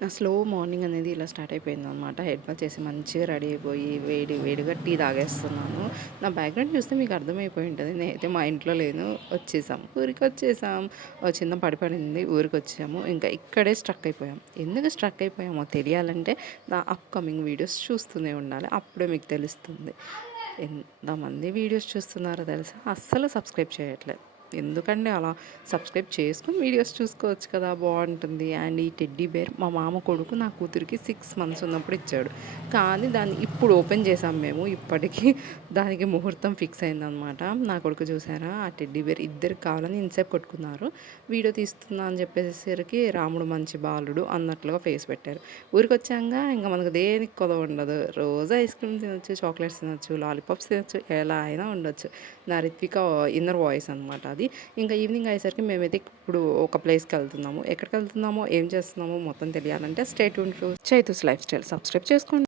నా slow morning అనేది ఇలా స్టార్ట్ అయిపోయిందనమాట. హెడ్ బాత్ చేసి మంచిగా రెడీ అయిపోయి వేడిగా టీ తాగేస్తున్నాను. నా బ్యాక్‌గ్రౌండ్ చూస్తే మీకు అర్థమైపోయి ఉంటది. నేనైతే మా ఇంట్లో లేను. వచ్చేసాం. ఊరికొచ్చేసాం. ఓ చిన్న పడింది. ఊరికొచ్చాము. ఇంకా ఇక్కడే స్ట్రక్ అయిపోయాం. ఎందుకు స్ట్రక్ అయిపోయామో తెలియాలంటే నా అప్‌కమింగ్ వీడియోస్ చూస్తూనే ఉండాలి. అప్పుడే మీకు తెలుస్తుంది. ఎంతమంది వీడియోస్ చూస్తున్నారో తెలుసా? అస్సలు సబ్స్క్రైబ్ చేయట్లేదు. ఎందుకండి అలా? సబ్స్క్రైబ్ చేసుకొని వీడియోస్ చూసుకోవచ్చు కదా! బావుంటుంది. అండ్ ఈ టెడ్డీ బేర్ మా మామ కొడుకు నా కూతురికి 6 మంత్స్ ఉన్నప్పుడు ఇచ్చాడు. కానీ దాన్ని ఇప్పుడు ఓపెన్ చేసాం మేము. ఇప్పటికి దానికి ముహూర్తం ఫిక్స్ అయిందనమాట. నా కొడుకు చూసారా? ఆ టెడ్డీ బేర్ ఇద్దరికి కావాలని ఇంతసేపు కొట్టుకున్నారు. వీడియో తీస్తున్నా అని చెప్పేసరికి రాముడు మంచి బాలుడు అన్నట్లుగా ఫేస్ పెట్టారు. ఊరికొచ్చాంక ఇంక మనకు దేనికి కొదవ ఉండదు. రోజు ఐస్ క్రీమ్ తినొచ్చు, చాక్లెట్స్ తినొచ్చు, లాలీపాప్స్ తినొచ్చు, ఎలా అయినా ఉండొచ్చు. నా రిత్విక ఇన్నర్ వాయిస్ అనమాట అది. ఇంకా ఈవినింగ్ అయ్యేసరికి మేమైతే ఇప్పుడు ఒక ప్లేస్‌కెళ్తున్నాము. ఎక్కడికెళ్తున్నామో, ఏం చేస్తున్నామో మొత్తం తెలియాలంటే stay tune to Chaitu's life style. Subscribe చేసుకోండి.